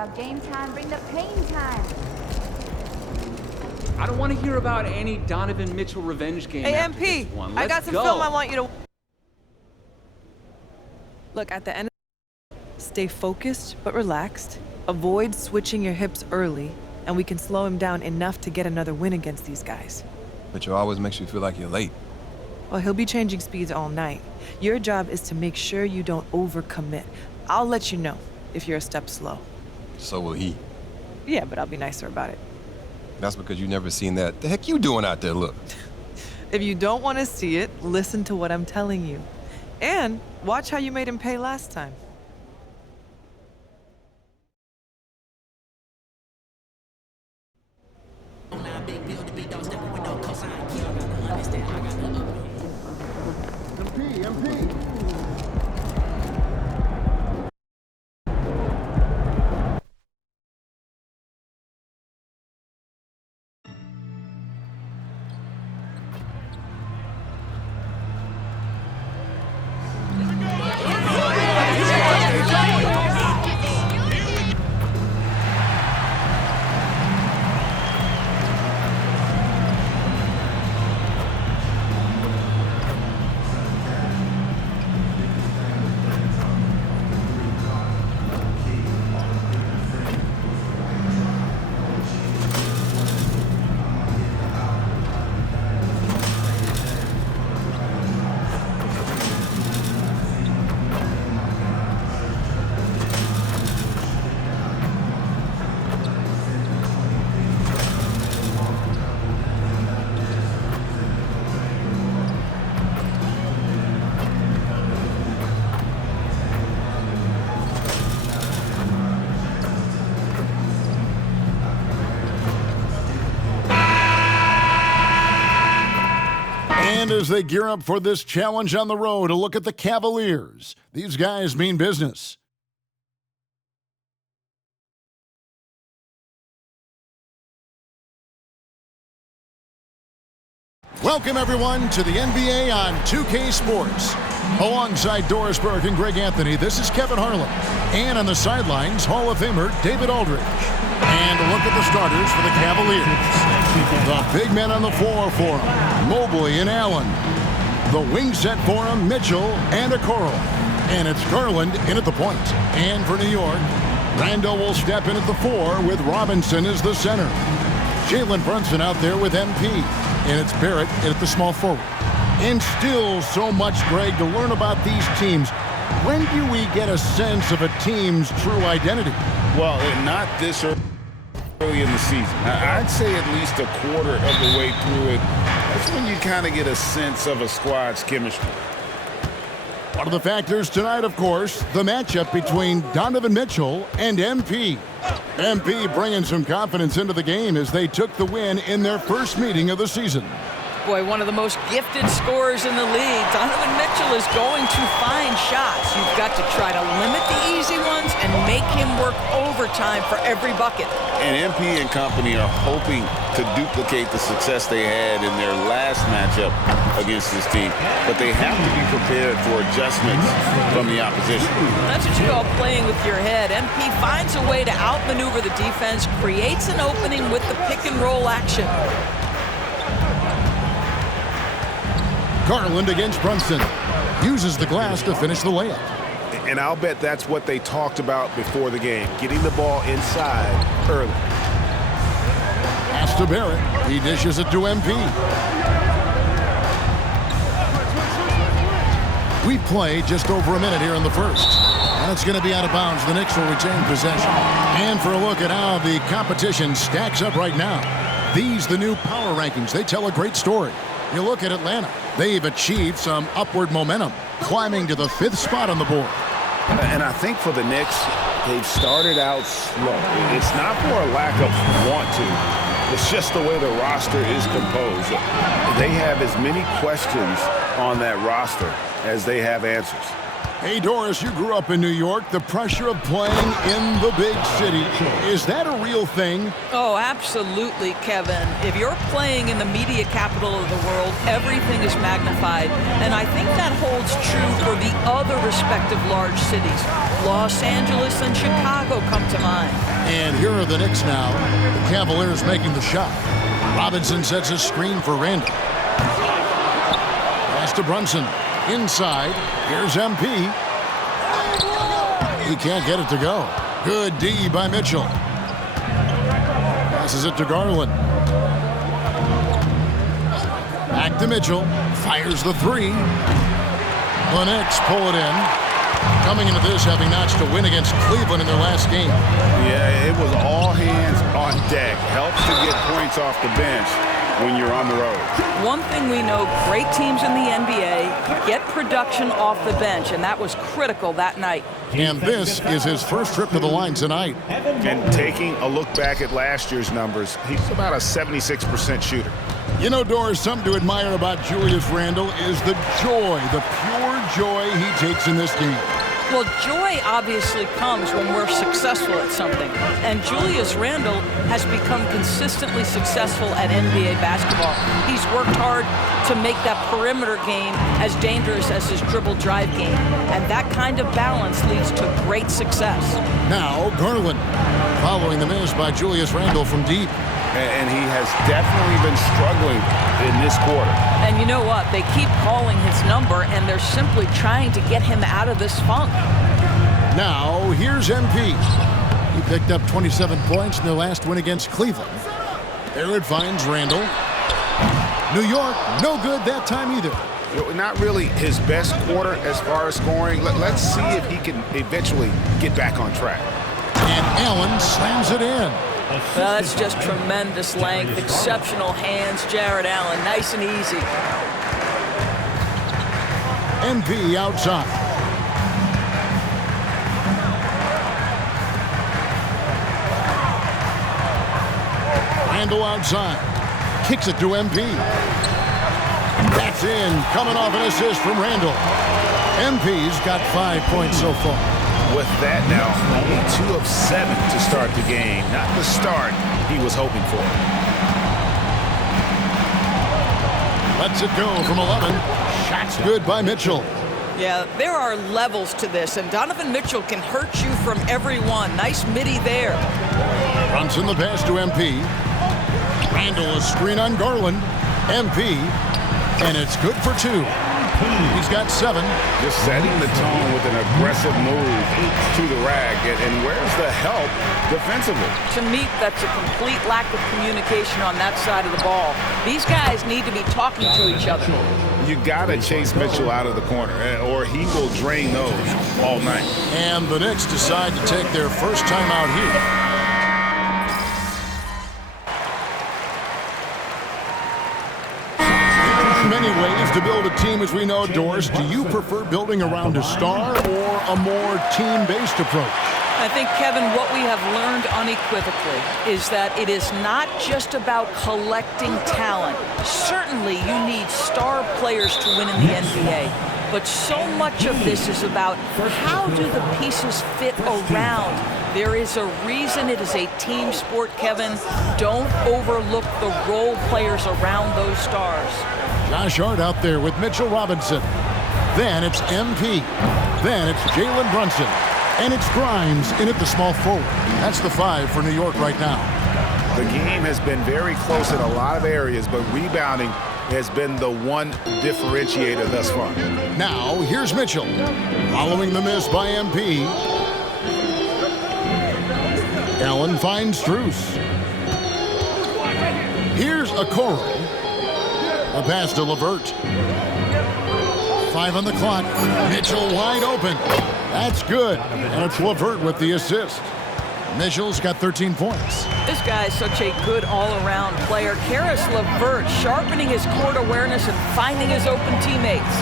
about game time, bring the pain time. I don't want to hear about any Donovan Mitchell revenge game after this one. I got some film I want you to... Look, at the end, stay focused but relaxed. Avoid switching your hips early, and we can slow him down enough to get another win against these guys. Mitchell always makes you feel like you're late. Well, he'll be changing speeds all night. Your job is to make sure you don't overcommit. I'll let you know if you're a step slow. So will he. Yeah, but I'll be nicer about it. That's because you never seen that. The heck you doing out there, look? If you don't want to see it, listen to what I'm telling you. And watch how you made him pay last time. MP. And as they gear up for this challenge on the road, a look at the Cavaliers. These guys mean business. Welcome, everyone, to the NBA on 2K Sports. Alongside Doris Burke and Greg Anthony, this is Kevin Harlan. And on the sidelines, Hall of Famer David Aldridge. And a look at the starters for the Cavaliers. The big men on the floor for them, Mobley and Allen. The wing set for them, Mitchell and Okoro. And it's Garland in at the point. And for New York, Randall will step in at the 4 with Robinson as the center. Jalen Brunson out there with MP. And it's Barrett in at the small forward. And still so much, Greg, to learn about these teams. When do we get a sense of a team's true identity? Well, not this early in the season. I'd say at least a quarter of the way through it. That's when you kind of get a sense of a squad's chemistry. One of the factors tonight, of course, the matchup between Donovan Mitchell and MP. MP bringing some confidence into the game as they took the win in their first meeting of the season. Boy, one of the most gifted scorers in the league. Donovan Mitchell is going to find shots. You've got to try to limit the easy ones and make him work overtime for every bucket. And MP and company are hoping to duplicate the success they had in their last matchup against this team. But they have to be prepared for adjustments from the opposition. That's what you call playing with your head. MP finds a way to outmaneuver the defense, creates an opening with the pick and roll action. Garland against Brunson. Uses the glass to finish the layup. And I'll bet that's what they talked about before the game, getting the ball inside early. Pass to Barrett. He dishes it to MP. We play just over a minute here in the first. And it's going to be out of bounds. The Knicks will retain possession. And for a look at how the competition stacks up right now. These, the new power rankings, they tell a great story. You look at Atlanta. They've achieved some upward momentum, climbing to the 5th spot on the board. And I think for the Knicks, they've started out slow. It's not for a lack of want to. It's just the way the roster is composed. They have as many questions on that roster as they have answers. Hey, Doris, you grew up in New York. The pressure of playing in the big city, is that a real thing? Oh, absolutely, Kevin. If you're playing in the media capital of the world, everything is magnified. And I think that holds true for the other respective large cities. Los Angeles and Chicago come to mind. And here are the Knicks now. The Cavaliers making the shot. Robinson sets a screen for Randall. Pass to Brunson. Inside, here's MP. He can't get it to go. Good D by Mitchell. Passes it to Garland. Back to Mitchell. Fires the three. The Knicks pull it in. Coming into this, having notched a win against Cleveland in their last game. Yeah, it was all hands on deck. Helps to get points off the bench when you're on the road. One thing we know, great teams in the NBA get production off the bench, and that was critical that night. And this is his first trip to the line tonight. And taking a look back at last year's numbers, he's about a 76% shooter. You know, Doris, something to admire about Julius Randle is the joy, the pure joy he takes in this game. Well, joy obviously comes when we're successful at something. And Julius Randle has become consistently successful at NBA basketball. He's worked hard to make that perimeter game as dangerous as his dribble drive game. And that kind of balance leads to great success. Now, Garland, following the miss by Julius Randle from deep. And he has definitely been struggling in this quarter. And you know what? They keep calling his number, and they're simply trying to get him out of this funk. Now, here's MP. He picked up 27 points in their last win against Cleveland. There it finds Randle. New York, no good that time either. Not really his best quarter as far as scoring. Let's see if he can eventually get back on track. And Allen slams it in. Well, that's just tremendous length, exceptional hands, Jared Allen, nice and easy. MP outside. Randle outside. Kicks it to MP. That's in, coming off an assist from Randle. MP's got 5 points so far. With that now, only 2 of 7 to start the game. Not the start he was hoping for. Lets it go from 11. Shot's good by Mitchell. Yeah, there are levels to this, and Donovan Mitchell can hurt you from every one. Nice midi there. Brunson the pass to MP. Randle a screen on Garland. MP, and it's good for 2. He's got 7. Just setting the tone with an aggressive move to the rack. And where's the help defensively? To me, that's a complete lack of communication on that side of the ball. These guys need to be talking to each other. You got to chase Mitchell out of the corner, or he will drain those all night. And the Knicks decide to take their first time out here. Many ways to build a team, as we know, Doris. Do you prefer building around a star or a more team-based approach? I think, Kevin, what we have learned unequivocally is that it is not just about collecting talent. Certainly, you need star players to win in the NBA. But so much of this is about how do the pieces fit around. There is a reason it is a team sport, Kevin. Don't overlook the role players around those stars. Josh Hart out there with Mitchell Robinson. Then it's MP. Then it's Jalen Brunson. And it's Grimes in at the small forward. That's the 5 for New York right now. The game has been very close in a lot of areas, but rebounding has been the one differentiator thus far. Now, here's Mitchell. Following the miss by MP. Allen finds Strus. Here's Okoro. A pass to LeVert. 5 on the clock. Mitchell wide open. That's good. And it's LeVert with the assist. Mitchell's got 13 points. This guy is such a good all-around player. Karis LeVert sharpening his court awareness and finding his open teammates.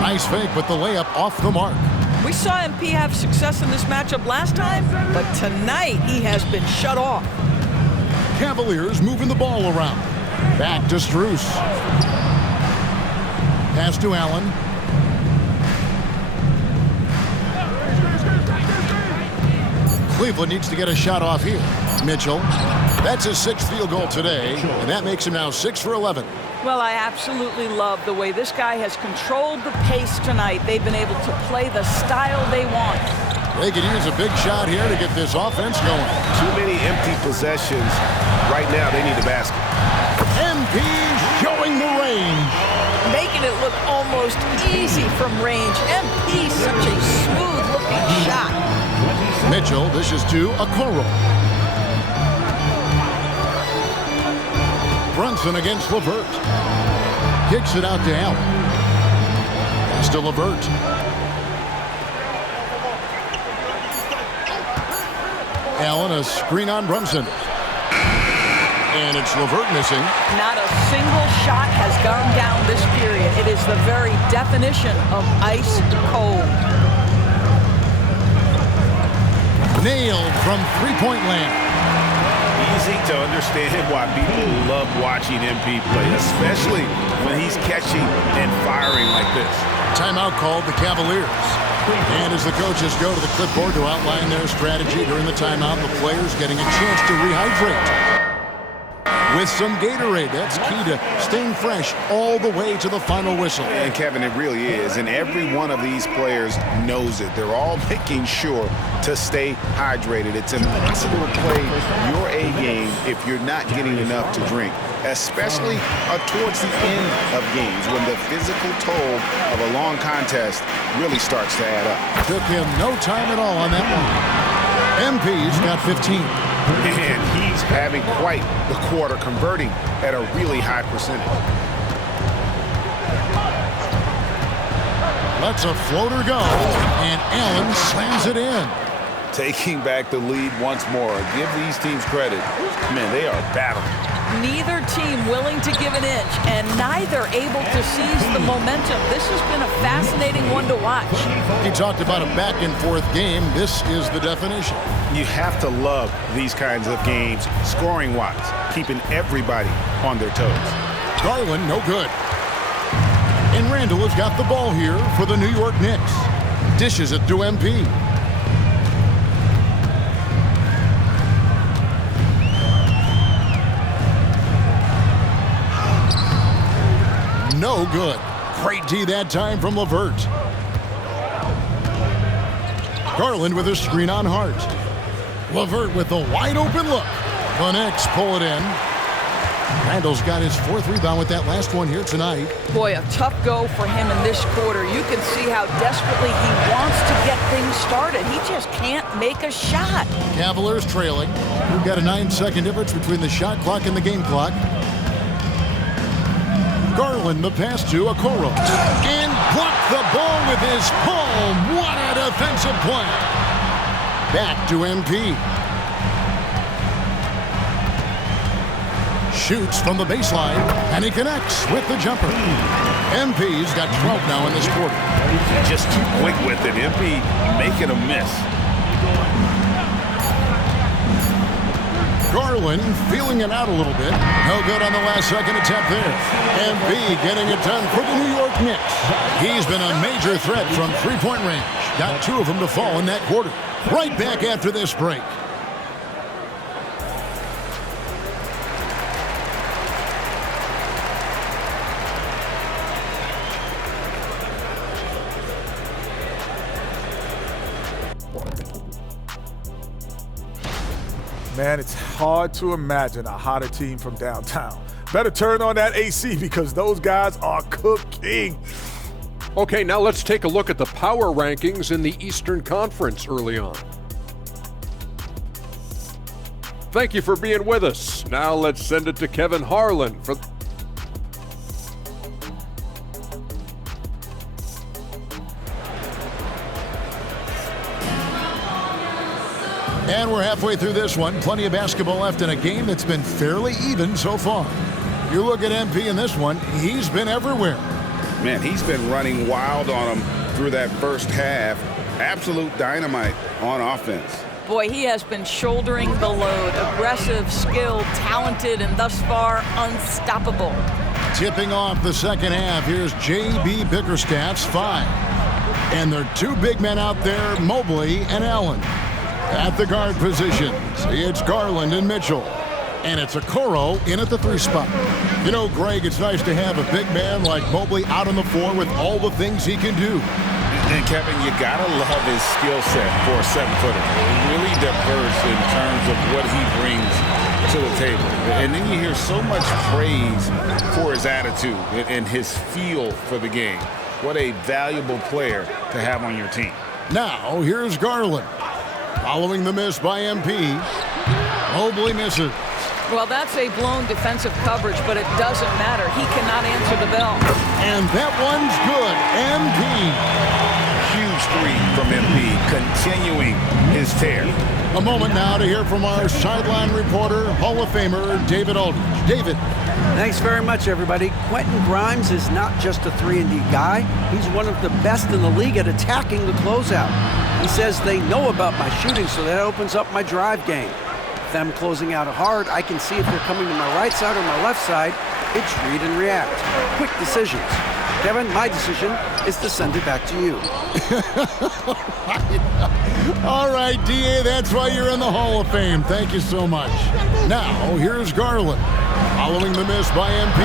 Nice fake, but the layup off the mark. We saw MP have success in this matchup last time, but tonight he has been shut off. Cavaliers moving the ball around. Back to Strus. Pass to Allen. Cleveland needs to get a shot off here. Mitchell. That's his 6th field goal today, and that makes him now 6 for 11. Well, I absolutely love the way this guy has controlled the pace tonight. They've been able to play the style they want. They could use a big shot here to get this offense going. Too many empty possessions. Right now, they need a basket. MP showing the range. Making it look almost easy from range. MP, such a smooth-looking shot. Mitchell dishes to Okoro. Brunson against LeVert. Kicks it out to Allen. Pass to LeVert. Allen, a screen on Brunson. And it's LeVert missing. Not a single shot has gone down this period. It is the very definition of ice cold. Nailed from three-point land. Easy to understand why people love watching MP play, especially when he's catching and firing like this. Timeout called the Cavaliers. And as the coaches go to the clipboard to outline their strategy during the timeout, the players getting a chance to rehydrate with some Gatorade. That's key to staying fresh all the way to the final whistle. And Kevin, it really is. And every one of these players knows it. They're all making sure to stay hydrated. It's impossible to play your A game if you're not getting enough to drink, especially towards the end of games when the physical toll of a long contest really starts to add up. Took him no time at all on that one. MP's got 15. And he's having quite the quarter, converting at a really high percentage. Lets a floater go, and Allen slams it in. Taking back the lead once more. Give these teams credit. Man, they are battling. Neither team willing to give an inch, and neither able to seize the momentum. This has been a fascinating one to watch. He talked about a back-and-forth game. This is the definition. You have to love these kinds of games, scoring-wise, keeping everybody on their toes. Garland, no good. And Randall has got the ball here for the New York Knicks. Dishes it to MP. No good. Great D that time from LeVert. Garland with a screen on Hart. LeVert with the wide open look. The Knicks pull it in. Randall's got his 4th rebound with that last one here tonight. Boy, a tough go for him in this quarter. You can see how desperately he wants to get things started. He just can't make a shot. Cavaliers trailing. We've got a 9-second difference between the shot clock and the game clock. Garland the pass to Okoro. And blocked the ball with his palm. What a defensive play. Back to MP. Shoots from the baseline, and he connects with the jumper. MP's got 12 now in this quarter. Just too quick with it. MP making a miss. Garland feeling it out a little bit. No good on the last second attempt there. MP getting it done for the New York Knicks. He's been a major threat from three-point range. Got 2 of them to fall in that quarter. Right back after this break. Man, it's hard to imagine a hotter team from downtown. Better turn on that AC because those guys are cooking. Okay, now let's take a look at the power rankings in the Eastern Conference early on. Thank you for being with us. Now let's send it to Kevin Harlan for... And we're halfway through this one. Plenty of basketball left in a game that's been fairly even so far. You look at MP in this one, he's been everywhere. Man, he's been running wild on them through that first half. Absolute dynamite on offense. Boy, he has been shouldering the load. Aggressive, skilled, talented, and thus far unstoppable. Tipping off the second half, here's J.B. Bickerstaff's 5. And there are 2 big men out there, Mobley and Allen. At the guard positions, it's Garland and Mitchell. And it's Okoro in at the 3 spot. You know, Greg, it's nice to have a big man like Mobley out on the floor with all the things he can do. And Kevin, you gotta love his skill set for a 7-footer. Really diverse in terms of what he brings to the table. And then you hear so much praise for his attitude and his feel for the game. What a valuable player to have on your team. Now, here's Garland. Following the miss by MP, Mobley misses. Well, that's a blown defensive coverage, but it doesn't matter. He cannot answer the bell. And that one's good. MP. Huge 3 from MP, continuing his tear. A moment now to hear from our sideline reporter, Hall of Famer David Aldridge. David. Thanks very much, everybody. Quentin Grimes is not just a 3-and-D guy. He's one of the best in the league at attacking the closeout. He says they know about my shooting, so that opens up my drive game. Them closing out hard, I can see if they're coming to my right side or my left side. It's read and react. Quick decisions. Kevin, my decision is to send it back to you. All right, D.A., that's why you're in the Hall of Fame. Thank you so much. Now, here's Garland. Following the miss by MP.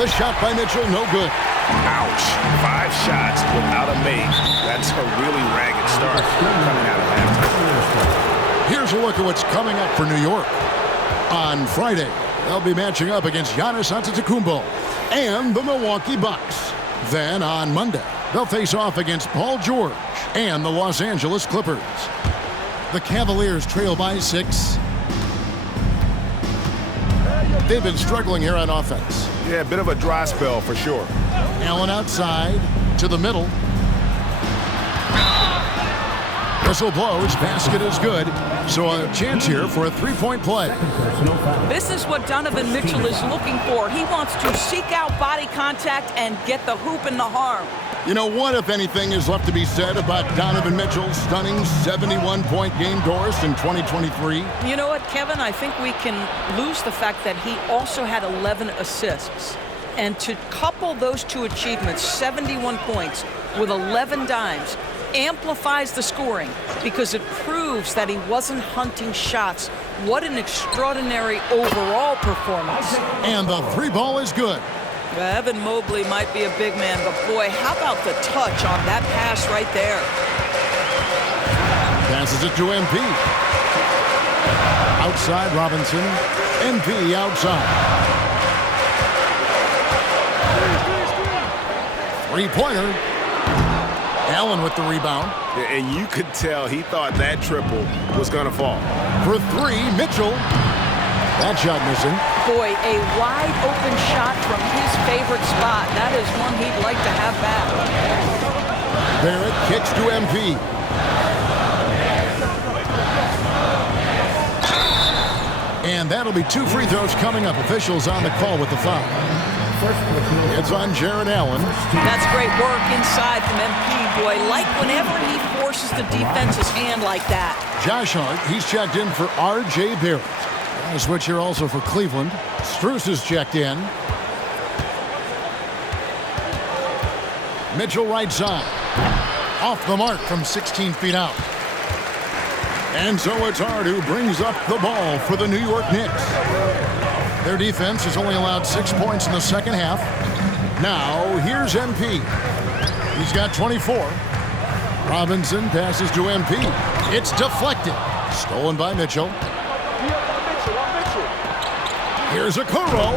The shot by Mitchell, no good. Ouch. 5 shots without a make. That's a really ragged start coming out of halftime. Here's a look at what's coming up for New York. On Friday, they'll be matching up against Giannis Antetokounmpo and the Milwaukee Bucks. Then on Monday, they'll face off against Paul George and the Los Angeles Clippers. The Cavaliers trail by 6. They've been struggling here on offense. Yeah, a bit of a dry spell for sure. Allen outside to the middle. Whistle blows, basket is good. So a chance here for a 3-point play. This is what Donovan Mitchell is looking for. He wants to seek out body contact and get the hoop in the harm. You know, what, if anything, is left to be said about Donovan Mitchell's stunning 71-point game, Doris, in 2023? You know what, Kevin? I think we can lose the fact that he also had 11 assists. And to couple those 2 achievements, 71 points with 11 dimes, amplifies the scoring because it proves that he wasn't hunting shots. What an extraordinary overall performance. And the 3 ball is good. Evan Mobley might be a big man, but boy, how about the touch on that pass right there? Passes it to MP. Outside Robinson. MP outside. 3-pointer. Allen with the rebound. And you could tell he thought that triple was going to fall. For 3, Mitchell. That shot missing. Boy, a wide open shot from his favorite spot. That is one he'd like to have back. Barrett kicks to MP. And that'll be 2 free throws coming up. Officials on the call with the foul. It's on Jared Allen. That's great work inside from MP. Boy, like whenever he forces the defense's hand like that. Josh Hart, he's checked in for R.J. Barrett. A switch here also for Cleveland. Strus is checked in. Mitchell right side. Off the mark from 16 feet out. And so it's Hart who brings up the ball for the New York Knicks. Their defense has only allowed 6 points in the second half. Now, here's MP. He's got 24. Robinson passes to MP. It's deflected. Stolen by Mitchell. Here's Okoro.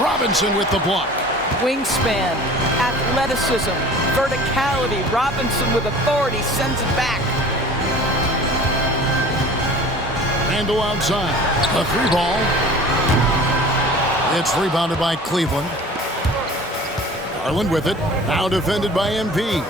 Robinson with the block. Wingspan, athleticism, verticality. Robinson with authority sends it back. Randall outside. A 3-ball. It's rebounded by Cleveland. Garland with it. Now defended by MP.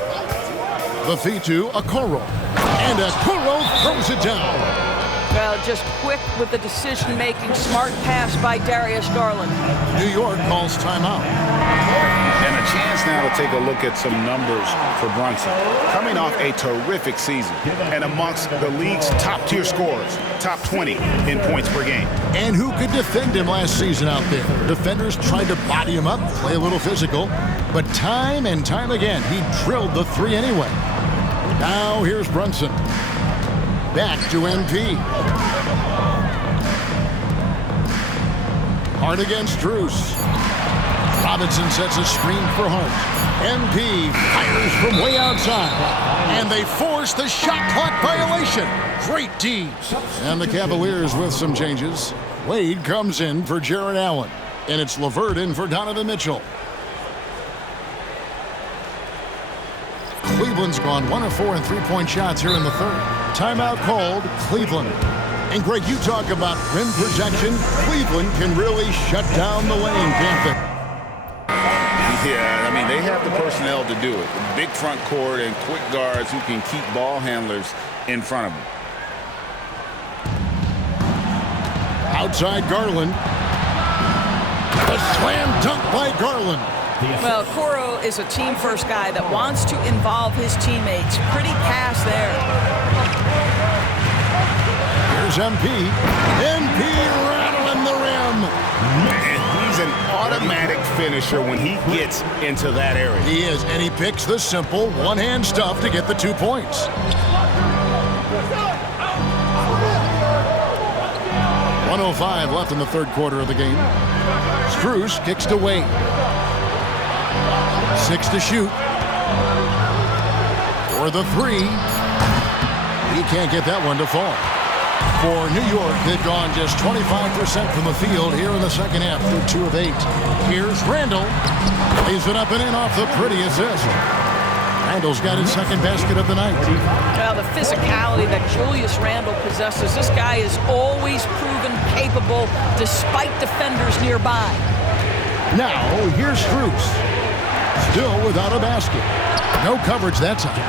The feed to Okoro. And Okoro throws it down. Well, just quick with the decision-making. Smart pass by Darius Garland. New York calls timeout. And a chance now to take a look at some numbers for Brunson. Coming off a terrific season and amongst the league's top-tier scorers, top 20 in points per game. And who could defend him last season out there? Defenders tried to body him up, play a little physical, but time and time again, he drilled the 3 anyway. Now here's Brunson. Back to MP. Hart against Struce. Robinson sets a screen for Hart. MP fires from way outside. And they force the shot clock violation. Great D. And the Cavaliers with some changes. Wade comes in for Jarrett Allen. And it's LeVert in for Donovan Mitchell. Cleveland's gone 1 of 4 in three-point shots here in the third. Timeout called Cleveland. And Greg, you talk about rim protection. Cleveland can really shut down the lane, can't they? Yeah, I mean, they have the personnel to do it. Big front court and quick guards who can keep ball handlers in front of them. Outside Garland. A slam dunk by Garland. Well, Coro is a team-first guy that wants to involve his teammates. Pretty pass there. Here's MP. MP rattling the rim. Man, he's an automatic finisher when he gets into that area. He is, and he picks the simple one-hand stuff to get the 2 points. .105 left in the third quarter of the game. Struce kicks to Wade. 6 to shoot. For the 3. He can't get that one to fall. For New York, they've gone just 25% from the field here in the second half through 2 of 8. Here's Randall. Lays it up and in off the pretty assist. Randall's got his second basket of the night. Well, the physicality that Julius Randle possesses, this guy is always proven capable despite defenders nearby. Now, here's Struce. Still without a basket. No coverage that time.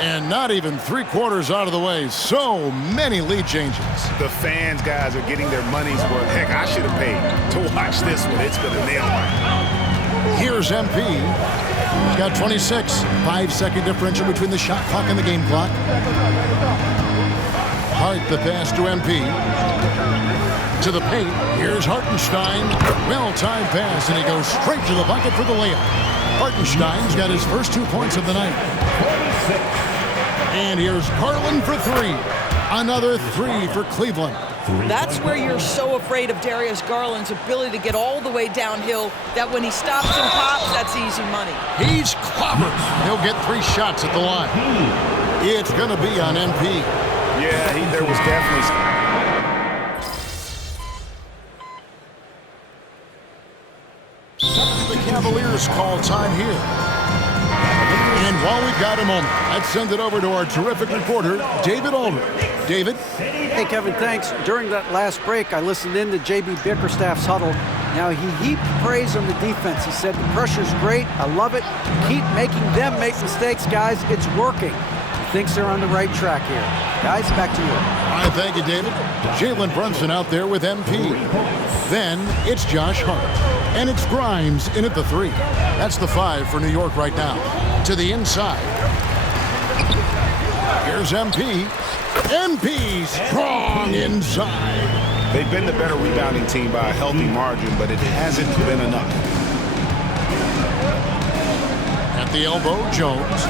And not even 3/4 out of the way. So many lead changes. The fans, guys, are getting their money's worth. Heck, I should have paid to watch this one. It's been a nail biter. Here's MP. He's got 26. 5-second differential between the shot clock and the game clock. Hart the pass to MP. To the paint. Here's Hartenstein. Well-timed pass, and he goes straight to the bucket for the layup. Hartenstein's got his first 2 points of the night. And here's Garland for 3. Another 3 for Cleveland. That's where you're so afraid of Darius Garland's ability to get all the way downhill that when he stops and pops, that's easy money. He's clobbered. He'll get 3 shots at the line. It's going to be on MP. Yeah, there was definitely... The Cavaliers call time here. And while we've got a moment, let's send it over to our terrific reporter, David Aldridge. David? Hey, Kevin, thanks. During that last break, I listened in to J.B. Bickerstaff's huddle. Now, he heaped praise on the defense. He said, the pressure's great. I love it. Keep making them make mistakes, guys. It's working. He thinks they're on the right track here. Guys, back to you. All right, thank you, David. Jalen Brunson out there with MP. Then it's Josh Hart. And it's Grimes in at the 3. That's the 5 for New York right now. To the inside. Here's MP. MP strong inside. They've been the better rebounding team by a healthy margin, but it hasn't been enough. At the elbow, Jones.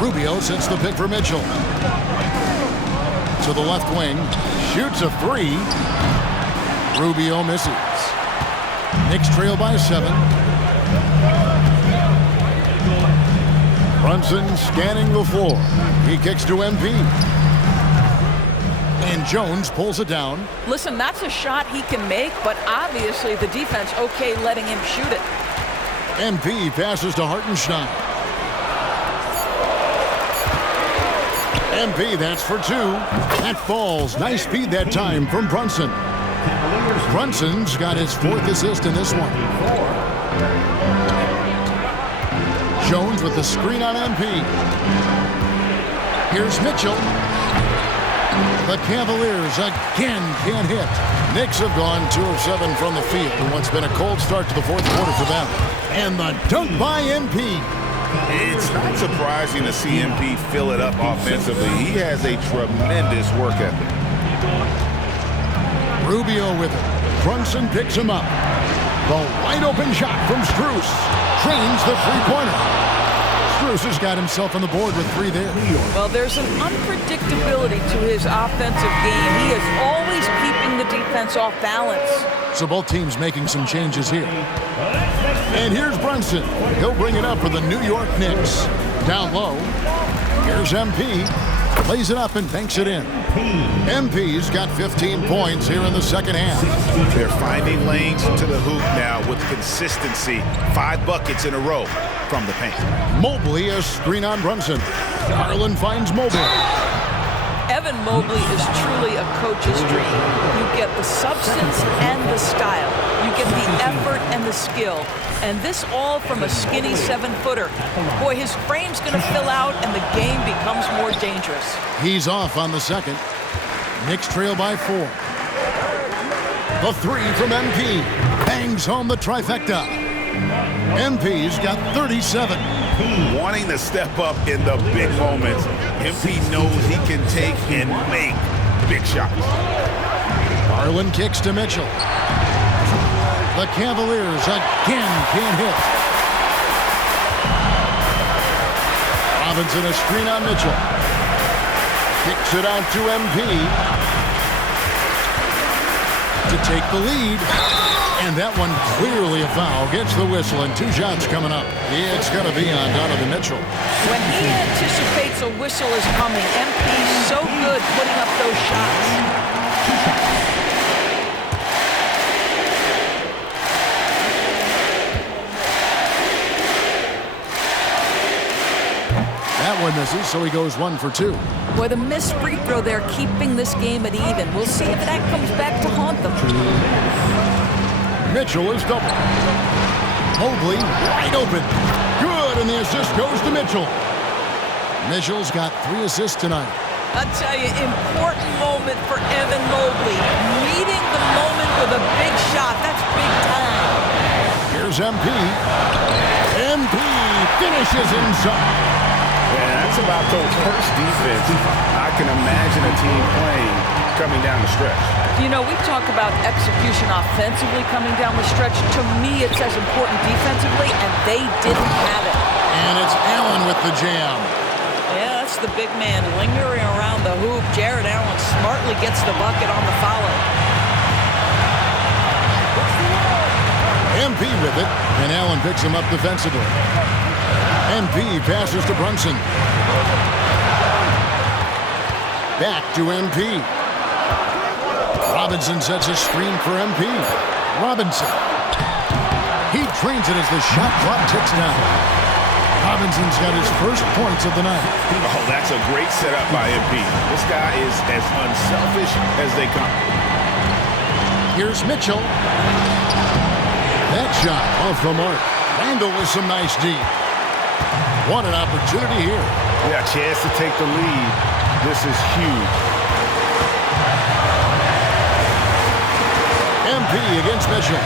Rubio sets the pick for Mitchell. To the left wing. Shoots a 3. Rubio misses. Knicks trail by 7. Brunson scanning the floor. He kicks to MP. And Jones pulls it down. Listen, that's a shot he can make, but obviously the defense okay letting him shoot it. MP passes to Hartenstein. MP, that's for 2. That falls. Nice speed that time from Brunson. Brunson's got his 4th assist in this one. Jones with the screen on MP. Here's Mitchell. The Cavaliers again can't hit. Knicks have gone 2 of 7 from the field in what's been a cold start to the 4th quarter for them. And the dunk by MP. It's not surprising to see MP fill it up offensively. He has a tremendous work ethic. Rubio with it. Brunson picks him up. The wide open shot from Struce. Trains the 3-pointer. Strus has got himself on the board with 3 there. Well, there's an unpredictability to his offensive game. He is always keeping the defense off balance. So both teams making some changes here. And here's Brunson. He'll bring it up for the New York Knicks. Down low. Here's MP. Plays it up and banks it in. MP's got 15 points here in the second half. They're finding lanes to the hoop now with consistency. 5 buckets in a row from the paint. Mobley a screen on Brunson. Garland finds Mobley. Evan Mobley is truly a coach's dream. You get the substance and the style. You get the effort and the skill. And this all from a skinny 7-footer. Boy, his frame's going to fill out and the game becomes more dangerous. He's off on the second. Knicks trail by 4. The 3 from MP. Bangs home the trifecta. MP's got 37. Wanting to step up in the big moments. MP knows he can take and make big shots. Garland kicks to Mitchell. The Cavaliers again can't hit. Robinson a screen on Mitchell. Kicks it out to MP to take the lead. And that one clearly a foul. Gets the whistle and 2 shots coming up. It's going to be on Donovan Mitchell. When he anticipates a whistle is coming, MP's so good putting up those shots. That one misses, so he goes 1 for 2. Boy, the missed free throw there keeping this game at even. We'll see if that comes back to haunt them. Mitchell is double. Mobley wide open. Good, and the assist goes to Mitchell. Mitchell's got 3 assists tonight. I'll tell you, important moment for Evan Mobley. Meeting the moment with a big shot. That's big time. Here's MP. MP finishes inside. And that's about the worst defense I can imagine a team playing coming down the stretch. You know, we talk about execution offensively coming down the stretch. To me, it's as important defensively, and they didn't have it. And it's Allen with the jam. Yeah, that's the big man lingering around the hoop. Jared Allen smartly gets the bucket on the follow. MP with it, and Allen picks him up defensively. MP passes to Brunson. Back to MP. Robinson sets a screen for MP. Robinson. He trains it as the shot clock ticks down. Robinson's got his first points of the night. Oh, that's a great setup by MP. This guy is as unselfish as they come. Here's Mitchell. That shot off the mark. Randall with some nice D. What an opportunity here. Yeah, chance to take the lead. This is huge. MP against Mitchell.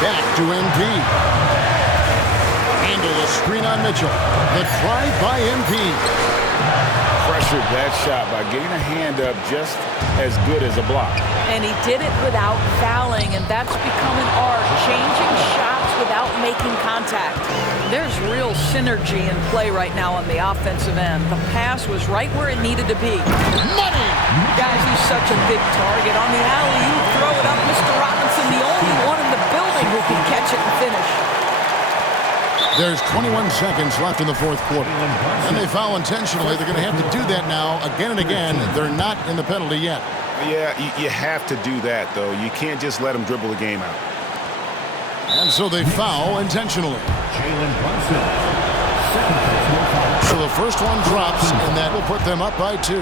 Back to MP. Handle a screen on Mitchell. The drive by MP. Pressured that shot by getting a hand up just as good as a block. And he did it without fouling, and that's become an art, changing shots without making contact. There's real synergy in play right now on the offensive end. The pass was right where it needed to be. Money! Guys, he's such a big target. On the alley, you throw it up, Mr. Robinson, the only one in the building who can catch it and finish. There's 21 seconds left in the fourth quarter. And they foul intentionally. They're going to have to do that now again and again. They're not in the penalty yet. Yeah, you have to do that, though. You can't just let them dribble the game out. And so they foul intentionally. So the first one drops, and that will put them up by 2.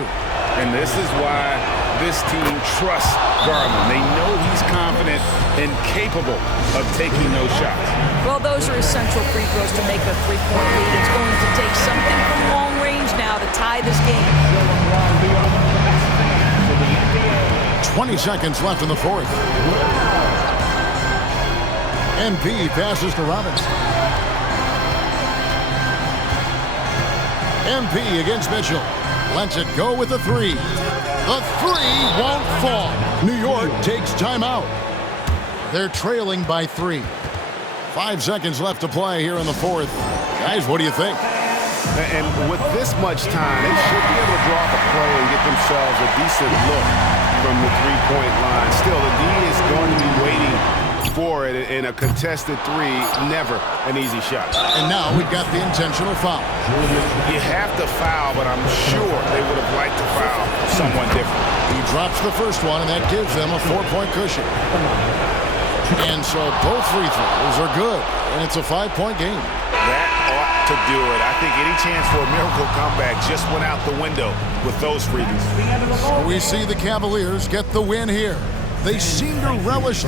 And this is why this team trusts Garland. They know he's confident and capable of taking those shots. Well, those are essential free throws to make a three-point lead. It's going to take something from long range now to tie this game. 20 seconds left in the fourth. MP passes to Robinson. MP against Mitchell. Lets it go with the 3. The 3 won't fall. New York takes timeout. They're trailing by 3. 5 seconds left to play here in the fourth. Guys, what do you think? And with this much time, they should be able to draw up a play and get themselves a decent look from the three-point line. Still, the D is going to be waiting for it in a contested three. Never an easy shot. And now we've got the intentional foul. You have to foul, but I'm sure they would have liked to foul someone different. He drops the first one, and that gives them a 4-point cushion. And so both free throws are good, and it's a 5-point game. That ought to do it. I think any chance for a miracle comeback just went out the window with those freebies. So we see the Cavaliers get the win here. They seem to relish